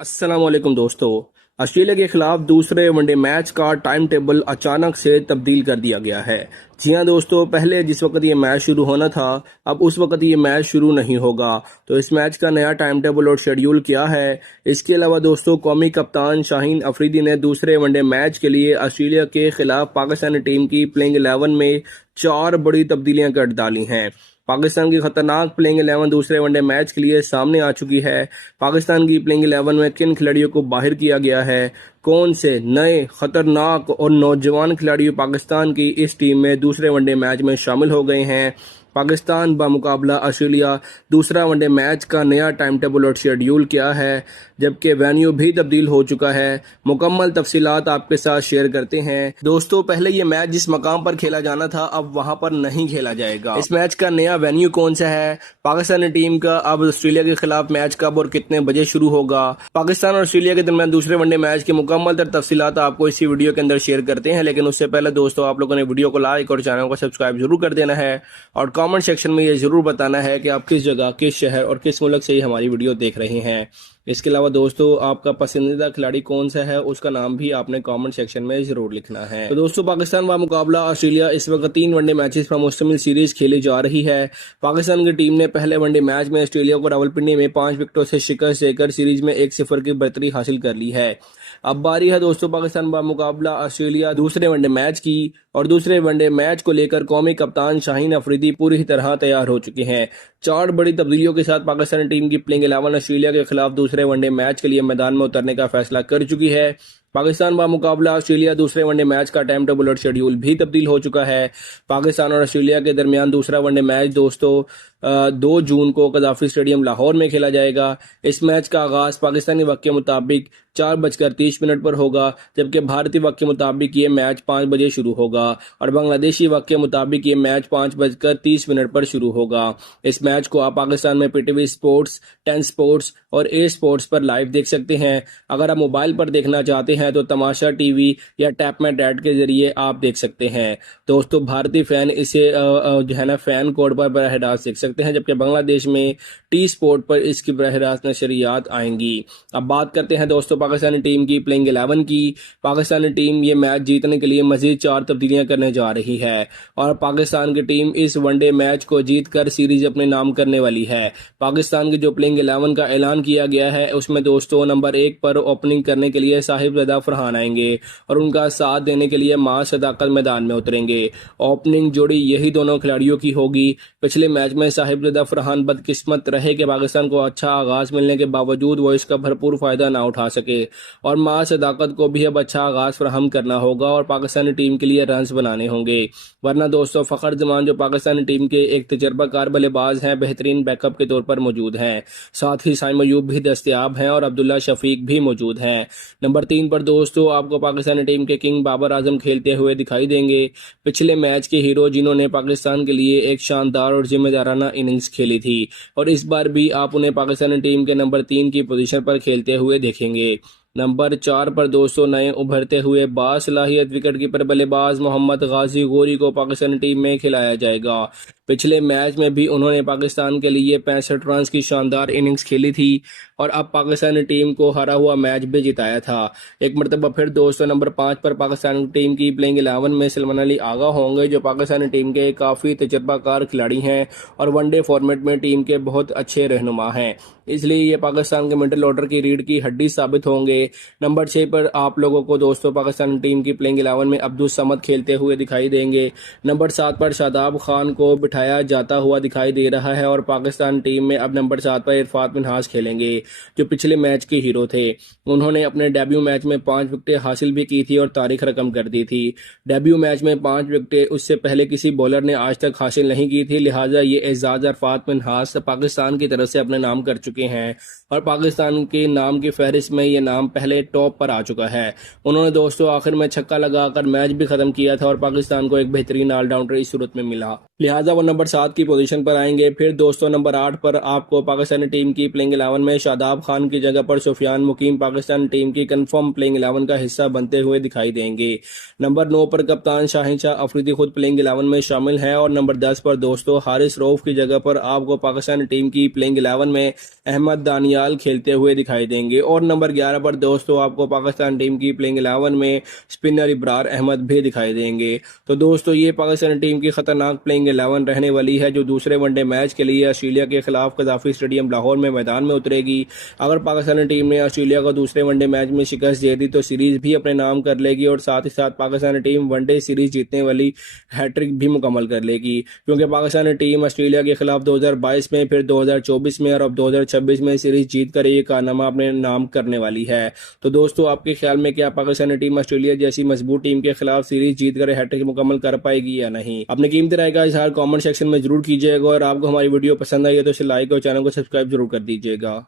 अस्सलामुअलैकुम दोस्तों। ऑस्ट्रेलिया के खिलाफ दूसरे वनडे मैच का टाइम टेबल अचानक से तब्दील कर दिया गया है। जी हां दोस्तों, पहले जिस वक्त ये मैच शुरू होना था अब उस वक्त ये मैच शुरू नहीं होगा। तो इस मैच का नया टाइम टेबल और शेड्यूल क्या है, इसके अलावा दोस्तों कौमी कप्तान शाहीन अफरीदी ने दूसरे वनडे मैच के लिए ऑस्ट्रेलिया के खिलाफ पाकिस्तानी टीम की प्लेइंग 11 में 4 बड़ी तब्दीलियां कर डाली हैं। पाकिस्तान की खतरनाक प्लेइंग 11 दूसरे वनडे मैच के लिए सामने आ चुकी है। पाकिस्तान की प्लेइंग 11 में किन खिलाड़ियों को बाहर किया गया है, कौन से नए खतरनाक और नौजवान खिलाड़ी पाकिस्तान की इस टीम में दूसरे वनडे मैच में शामिल हो गए हैं। पाकिस्तान मुकाबला ऑस्ट्रेलिया दूसरा वनडे मैच का नया टाइम टेबल और शेड्यूल क्या है, जबकि वेन्यू भी तब्दील हो चुका है। मुकम्मल तफसीलात आपके साथ शेयर करते हैं। दोस्तों, पहले ये मैच जिस मकाम पर खेला जाना था अब वहां पर नहीं खेला जाएगा। इस मैच का नया वेन्यू कौन सा है, पाकिस्तानी टीम का अब ऑस्ट्रेलिया के खिलाफ मैच कब और कितने बजे शुरू होगा, पाकिस्तान और ऑस्ट्रेलिया के दरमियान दूसरे वनडे मैच की मुकम्मल तफसीलात आपको इसी वीडियो के अंदर शेयर करते हैं। लेकिन उससे पहले दोस्तों, आप लोगों ने वीडियो को लाइक और चैनल को सब्सक्राइब जरूर कर देना है और कमेंट सेक्शन में ये जरूर बताना है कि आप किस जगह, किस शहर और किस मुल्क से ही हमारी वीडियो देख रहे हैं। इसके अलावा दोस्तों, आपका पसंदीदा खिलाड़ी कौन सा है उसका नाम भी आपने कमेंट सेक्शन में जरूर लिखना है। तो दोस्तों, पाकिस्तान व मुकाबला ऑस्ट्रेलिया इस वक्त 3 वनडे मैचेस पर मुश्तमिल सीरीज खेली जा रही है। पाकिस्तान की टीम ने पहले वनडे मैच में ऑस्ट्रेलिया को रावलपिंडी में 5 विकेटों से शिकस्त देकर सीरीज में 1-0 की बढ़तरी हासिल कर ली है। अब बारी है दोस्तों पाकिस्तान व मुकाबला ऑस्ट्रेलिया दूसरे वनडे मैच की, और दूसरे वनडे मैच को लेकर कौमी कप्तान शाहीन अफरीदी पूरी तरह तैयार हो चुके हैं। 4 बड़ी तब्दीलियों के साथ पाकिस्तानी टीम की प्लेइंग 11 ऑस्ट्रेलिया के खिलाफ दूसरे वनडे मैच के लिए मैदान में उतरने का फैसला कर चुकी है। पाकिस्तान व मुकाबला ऑस्ट्रेलिया दूसरे वनडे मैच का टाइम टेबल और शेड्यूल भी तब्दील हो चुका है। पाकिस्तान और ऑस्ट्रेलिया के दरमियान दूसरा वनडे मैच दोस्तों 2 जून को कदाफी स्टेडियम लाहौर में खेला जाएगा। इस मैच का आगाज पाकिस्तानी वक्त के मुताबिक 4:30 पर होगा, जबकि भारतीय वक्त के मुताबिक ये मैच 5 बजे शुरू होगा और बांग्लादेशी वक्त के मुताबिक ये मैच 5:30 पर शुरू होगा। इस मैच को आप पाकिस्तान में पीटीवी स्पोर्ट्स, 10 स्पोर्ट्स और ए स्पोर्ट्स पर लाइव देख सकते हैं। अगर आप मोबाइल पर देखना चाहते हैं तो तमाशा टीवी या टैपमेट के जरिए आप देख सकते हैं। दोस्तों, भारतीय फैन इसे जो है ना फैन कोड पर बराह रास्त देख सकते हैं, जबकि बांग्लादेश में टी स्पोर्ट पर इसकी बराह रास्त नशरियात आएंगी। अब बात करते हैं दोस्तों पाकिस्तानी टीम की प्लेइंग 11 की। पाकिस्तानी टीम ये मैच जीतने के लिए मजीद 4 तब्दीलियां करने जा रही है और पाकिस्तान की टीम इस वनडे मैच को जीतकर सीरीज अपने नाम करने वाली है। पाकिस्तान की जो प्लेइंग 11 का ऐलान किया गया है उसमें दोस्तों नंबर 1 पर ओपनिंग करने के लिए साहिबजादा फरहान आएंगे और उनका साथ देने के लिए मां सदाकत मैदान में उतरेंगे। ओपनिंग जोड़ी यही दोनों खिलाड़ियों की होगी। पिछले मैच में साहिबजादा फरहान बदकिस्मत रहे कि पाकिस्तान को अच्छा आगाज मिलने के बावजूद वो इसका भरपूर फायदा ना उठा सके और मां सदाकत को भी अब अच्छा आगाज फराहम करना होगा और पाकिस्तानी टीम के लिए रन्स बनाने होंगे। वरना दोस्तों फखर जमान जो पाकिस्तानी टीम के एक तजर्बाकार बल्लेबाज हैं, बेहतरीन बैकअप के तौर पर मौजूद हैं। साथ ही साइम अयूब भी दस्तयाब हैं और अब्दुल्ला शफीक भी मौजूद हैं। नंबर 3 पर दोस्तों आपको पाकिस्तानी टीम के किंग बाबर आजम खेलते हुए दिखाई देंगे। पिछले मैच के हीरो जिन्होंने पाकिस्तान के लिए एक शानदार और जिम्मेदाराना इनिंग्स खेली थी और इस बार भी आप उन्हें पाकिस्तानी टीम के नंबर 3 की पोजीशन पर खेलते हुए देखेंगे। नंबर 4 पर दोस्तों नए उभरते हुए बासलाहियत विकेटकीपर बल्लेबाज मोहम्मद गाजी गोरी को पाकिस्तानी टीम में खिलाया जाएगा। पिछले मैच में भी उन्होंने पाकिस्तान के लिए 65 रन की शानदार इनिंग्स खेली थी और अब पाकिस्तानी टीम को हरा हुआ मैच भी जिताया था। एक मरतबा फिर दोस्तों नंबर 5 पर पाकिस्तान टीम की प्लेइंग 11 में सलमान अली आगा होंगे, जो पाकिस्तानी टीम के काफ़ी तजर्बाकार खिलाड़ी हैं और वनडे फॉर्मेट में टीम के बहुत अच्छे रहनुमा हैं, इसलिए ये पाकिस्तान के मिडिल ऑर्डर की रीढ़ की हड्डी साबित होंगे। नंबर 6 पर आप लोगों को दोस्तों पाकिस्तान टीम की प्लेइंग 11 में अब्दुल समद खेलते हुए दिखाई देंगे। नंबर 7 पर शादाब खान को बिठाया जाता हुआ दिखाई दे रहा है और पाकिस्तान टीम में अब नंबर 7 पर इरफान मिन्हास खेलेंगे, जो पिछले मैच के हीरो थे। उन्होंने अपने डेब्यू मैच में 5 विकेटें हासिल भी की थी और तारीख रकम कर दी थी। डेब्यू मैच में 5 विकेटें उससे पहले किसी बॉलर ने आज तक हासिल नहीं की थी, लिहाजा ये एजाज इरफान मिन्हास पाकिस्तान की तरफ से अपने नाम कर चुके हैं और पाकिस्तान के नाम की फहरिस्त में ये नाम पहले टॉप पर आ चुका है। उन्होंने दोस्तों आखिर में छक्का लगाकर मैच भी खत्म किया था और पाकिस्तान को एक बेहतरीन ऑलराउंडर इस सूरत में मिला। लिहाजा वो नंबर 7 की पोजीशन पर आएंगे। फिर दोस्तों नंबर 8 पर आपको पाकिस्तानी टीम की प्लेइंग 11 में शादाब खान की जगह पर सुफियान मुकीम पाकिस्तान टीम की कंफर्म प्लेइंग 11 का हिस्सा बनते हुए दिखाई देंगे। नंबर 9 पर कप्तान शाहिन शाह अफरीदी खुद प्लेइंग 11 में शामिल हैं और नंबर 10 पर दोस्तों हारिस रऊफ की जगह पर आपको पाकिस्तानी टीम की प्लेइंग 11 में अहमद दानियाल खेलते हुए दिखाई देंगे और नंबर 11 पर दोस्तों आपको पाकिस्तान टीम की प्लेइंग 11 में स्पिनर इब्रार अहमद भी दिखाई देंगे। तो दोस्तों ये पाकिस्तानी टीम की खतरनाक प्लेइंग 11 रहने वाली है जो दूसरे वनडे मैच के लिए ऑस्ट्रेलिया के खिलाफ कजाफी स्टेडियम लाहौर में मैदान में उतरेगी। अगर पाकिस्तानी टीम ने ऑस्ट्रेलिया को दूसरे वनडे मैच में शिकस्त दे दी तो सीरीज भी अपने नाम कर लेगी और साथ ही साथ पाकिस्तानी टीम वनडे सीरीज जीतने वाली हैट्रिक भी मुकम्मल कर लेगी, क्योंकि पाकिस्तानी टीम ऑस्ट्रेलिया के खिलाफ 2022 में, फिर 2024 में और अब 2026 में सीरीज जीतकर ये कारनामा अपने नाम करने वाली है। तो दोस्तों आपके ख्याल में क्या पाकिस्तानी टीम ऑस्ट्रेलिया जैसी मजबूत टीम के खिलाफ सीरीज जीतकर हैट्रिक मुकम्मल कर पाएगी या नहीं? अपने कीमती राय का इजहार कमेंट सेक्शन में जरूर कीजिएगा और आपको हमारी वीडियो पसंद आई है तो इसे लाइक और चैनल को सब्सक्राइब जरूर कर दीजिएगा।